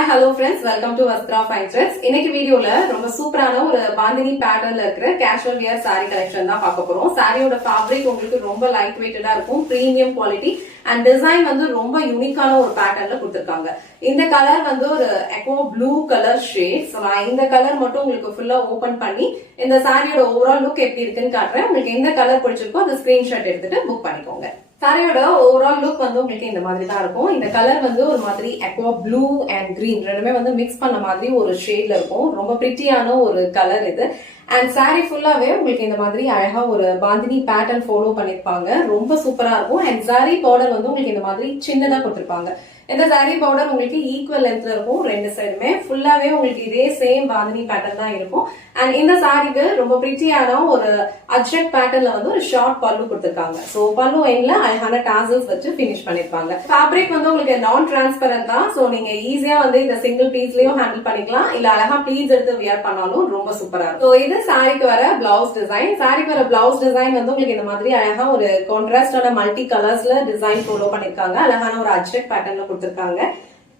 Hi, hello friends. Welcome to Vastra Fine Threads. இன்னைக்கு வீடியோல ரொம்ப சூப்பரான ஒரு பாந்தினி பேட்டர்ன்ல இருக்கிற கேஷுவல் வியர் saree கலெக்ஷன் தான் பார்க்க போறோம். சாரியோட ஃபேப்ரிக் உங்களுக்கு ரொம்ப லைட் வெயிட்டடா இருக்கும், பிரீமியம் குவாலிட்டி அண்ட் டிசைன் வந்து ரொம்ப யூனிக்கான ஒரு பேட்டர்ன்ல கொடுத்திருக்காங்க. இந்த கலர் வந்து ஒரு எக்கோ ப்ளூ கலர் ஷேட். நான் இந்த கலர் மட்டும் உங்களுக்கு ஃபுல்லா ஓபன் பண்ணி இந்த சாரியோட ஓவரால் லுக் எப்படி இருக்குன்னு காட்டுறேன். உங்களுக்கு எந்த கலர் பிடிச்சிருக்கோ அந்த ஸ்கிரீன்ஷாட் எடுத்துட்டு புக் பண்ணிக்கோங்க. சாரியோட ஓவரால் லுக் வந்து உங்களுக்கு இந்த மாதிரி தான் இருக்கும். இந்த கலர் வந்து ஒரு மாதிரி அக்வா ப்ளூ அண்ட் கிரீன் ரெண்டுமே வந்து மிக்ஸ் பண்ண மாதிரி ஒரு ஷேட்ல இருக்கும். ரொம்ப பிரிட்டியான ஒரு கலர் இது. அண்ட் சாரி ஃபுல்லாவே உங்களுக்கு இந்த மாதிரி அழகா ஒரு பாந்தினி பேட்டர்ன் ஃபாலோ பண்ணிருப்பாங்க. ரொம்ப சூப்பரா இருக்கும். அண்ட் சாரி பார்டர் வந்து உங்களுக்கு இந்த மாதிரி சின்னதா கொடுத்திருப்பாங்க. இந்த சாரி பார்டர் உங்களுக்கு ஈக்குவல் லென்த்ல இருக்கும். ரெண்டு சைடுமே ஃபுல்லாவே உங்களுக்கு இதே சேம் பாந்தினி பேட்டர்ன் தான் இருக்கும். அண்ட் இந்த சாரிக்கு ரொம்ப பிரிட்டியான ஒரு அஜ்ரக் பேட்டர்ன்ல வந்து ஒரு ஷார்ட் பல்லு கொடுத்திருக்காங்க. சோ பல்லு எண்ட்ல அழகான டாசல்ஸ் வச்சு பினிஷ் பண்ணிருப்பாங்க. ஃபேப்ரிக் வந்து உங்களுக்கு நான் டிரான்ஸ்பரண்ட் தான். சோ நீங்க ஈஸியா வந்து இந்த சிங்கிள் பீஸ்லயும் ஹேண்டில் பண்ணிக்கலாம், இல்ல அழகா பீஸ் எடுத்து வியர் பண்ணாலும் ரொம்ப சூப்பரா இருக்கும். சோ இது சாரிக்கு வர பிளவுஸ் டிசைன். சாரிக்கு வர பிளவுஸ் டிசைன் வந்து உங்களுக்கு இந்த மாதிரி அழகா ஒரு கான்ட்ராஸ்டான மல்டி கலர்ஸ்ல டிசைன் ஃபாலோ பண்ணிருக்காங்க. அழகான ஒரு அஜ்ரக் பேட்டர்ன்ல கொடுத்திருக்காங்க.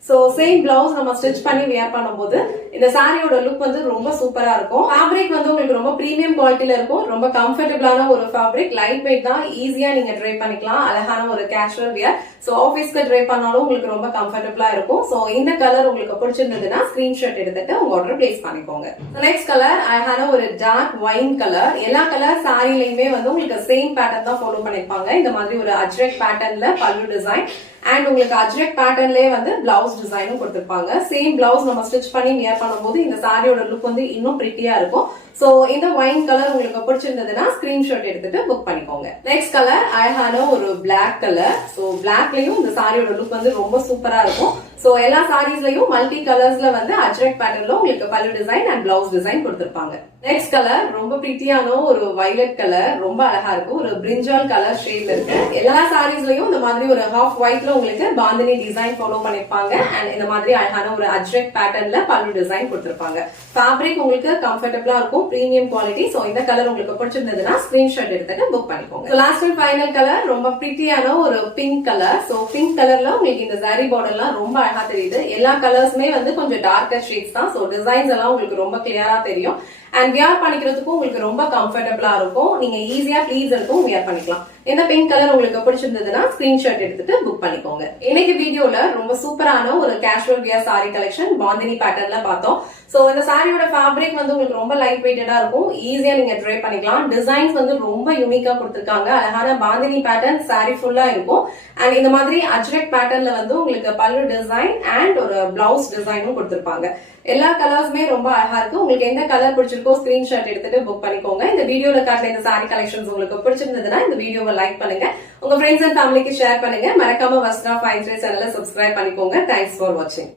சோ சேம் பிளவுஸ் நம்ம ஸ்டிச் பண்ணி வியர் பண்ணும்போது இந்த சாரியோட லுக் வந்து ரொம்ப சூப்பரா இருக்கும். ஃபேப்ரிக் வந்து உங்களுக்கு ரொம்ப பிரீமியம் குவாலிட்டில இருக்கும். ரொம்ப கம்ஃபர்டபிளான ஒரு ஃபேப்ரிக், லைட் வெயிட் தான், ஈஸியா நீங்க ட்ரை பண்ணிக்கலாம். அழகான ஒரு கேஷுவல் வியர். சோ ஆபீஸ்க்கு ட்ரை பண்ணாலும் உங்களுக்கு ரொம்ப கம்ஃபர்டபிளா இருக்கும். சோ இந்த கலர் உங்களுக்கு பிடிச்சிருந்ததுன்னா ஸ்கிரீன்ஷாட் எடுத்துட்டு உங்க ஆர்டர் பிளேஸ் பண்ணிக்கோங்க. நெக்ஸ்ட் கலர் அழகான ஒரு டார்க் வைன் கலர். எல்லா கலர் சாரிலையுமே வந்து உங்களுக்கு சேம் பேட்டர்ன் தான் ஃபாலோ பண்ணிருப்பாங்க. இந்த மாதிரி ஒரு அஜ்ரக் பேட்டர்ன்ல பல்லு டிசைன் அண்ட் உங்களுக்கு அஜ்ரக் பேட்டர்ன்லயே வந்து பிளவுஸ் டிசைனும் கொடுத்திருப்பாங்க. சேம் பிளவுஸ் நம்ம ஸ்டிச் பண்ணி வியர் பண்ணும்போது இந்த சாரியோட லுக் வந்து இன்னும் பிரிட்டியா இருக்கும். சோ இந்த ஒயின் கலர் உங்களுக்கு பிடிச்சிருந்ததுன்னா ஸ்கிரீன்ஷாட் எடுத்துட்டு புக் பண்ணிக்கோங்க. நெக்ஸ்ட் கலர் அழகான ஒரு பிளாக் கலர். சோ பிளாக்லயும் இந்த சாரியோட லுக் வந்து ரொம்ப சூப்பரா இருக்கும். சோ எல்லா சாரீஸ்லயும் மல்டி கலர்ஸ்ல வந்து அஜ்ரக் பேட்டர்ன்ல உங்களுக்கு பல்லு டிசைன் அண்ட் பிளவுஸ் டிசைன் கொடுத்திருப்பாங்க. நெக்ஸ்ட் கலர் ரொம்ப பிரிட்டியான ஒரு வயலட் கலர், ரொம்ப அழகா இருக்கும். ஒரு பிரிஞ்சால் கலர் ஷேட்ல இருக்கு. எல்லா சாரீஸ்லயும் இந்த மாதிரி ஒரு ஹாஃப் ஒயிட்ல உங்களுக்கு பாந்தினி டிசைன் ஃபாலோ பண்ணிருப்பாங்க. அண்ட் இந்த மாதிரி அழகான ஒரு அஜ்ரக் பேட்டர்ன்ல பல்லு டிசைன் கொடுத்திருப்பாங்க. ஃபேப்ரிக் உங்களுக்கு கம்ஃபர்டபிளா இருக்கும், பிரீமியம் குவாலிட்டி. சோ இந்த கலர் உங்களுக்கு பிடிச்சிருந்ததுன்னா ஸ்கிரீன்ஷாட் எடுத்துட்டு புக் பண்ணிக்கோங்க. லாஸ்ட் அண்ட் ஃபைனல் கலர் ரொம்ப பிரிட்டியான ஒரு பிங்க் கலர். சோ பிங்க் கலர்ல உங்களுக்கு இந்த சாரி பார்டர்லாம் ரொம்ப அழகா தெரியுது. எல்லா கலர்ஸுமே வந்து கொஞ்சம் டார்க்கர் ஷேட்ஸ் தான். சோ டிசைன்ஸ் எல்லாம் உங்களுக்கு ரொம்ப கிளியரா தெரியும். அண்ட் வியர் பண்ணிக்கிறதுக்கும் உங்களுக்கு ரொம்ப கம்ஃபர்டபிளா இருக்கும். நீங்க ஈஸியா ப்ளீஸ் எடுத்தும் வியர் பண்ணிக்கலாம். இந்த பிங்க் கலர் உங்களுக்கு பிடிச்சிருந்ததுன்னா ஸ்கிரீன்ஷாட் எடுத்துட்டு புக் பண்ணிக்கோங்க. இன்னைக்கு வீடியோல ரொம்ப சூப்பரான ஒரு casual wear sari collection bandhani பேட்டர்ன்ல பார்த்தோம். சோ இந்த சாரியோட ஃபேப்ரிக் வந்து உங்களுக்கு ரொம்ப லைட் வெயிட்டடா இருக்கும், ஈஸியா நீங்க ட்ரை பண்ணிக்கலாம். டிசைன்ஸ் வந்து ரொம்ப யூனிக்கா கொடுத்திருக்காங்க. அழகான பாந்தினி பேட்டர்ன் சாரி ஃபுல்லா இருக்கும். அண்ட் இந்த மாதிரி அஜ்ரக் பேட்டர்ன்ல வந்து உங்களுக்கு பல்லு டிசைன் அண்ட் ஒரு பிளவுஸ் டிசைனும் கொடுத்திருப்பாங்க. எல்லா கலர்ஸுமே ரொம்ப அழகா இருக்கு. உங்களுக்கு எந்த கலர் பிடிச்சிருக்கோ ஸ்கிரீன்ஷாட் எடுத்துட்டு புக் பண்ணிக்கோங்க. இந்த வீடியோல காட்டுற இந்த சாரி கலெக்ஷன்ஸ் உங்களுக்கு பிடிச்சிருந்ததுன்னா இந்த வீடியோவை லைக் பண்ணுங்க, உங்க ஃப்ரெண்ட்ஸ் அண்ட் ஃபேமிலிக்கு ஷேர் பண்ணுங்க. மறக்காம வஸ்த்ரா ஃபைன் த்ரெட்ஸ் சேனலை சப்ஸ்கிரைப் பண்ணிக்கோங்க. தேங்க்ஸ் ஃபார் வாட்சிங்.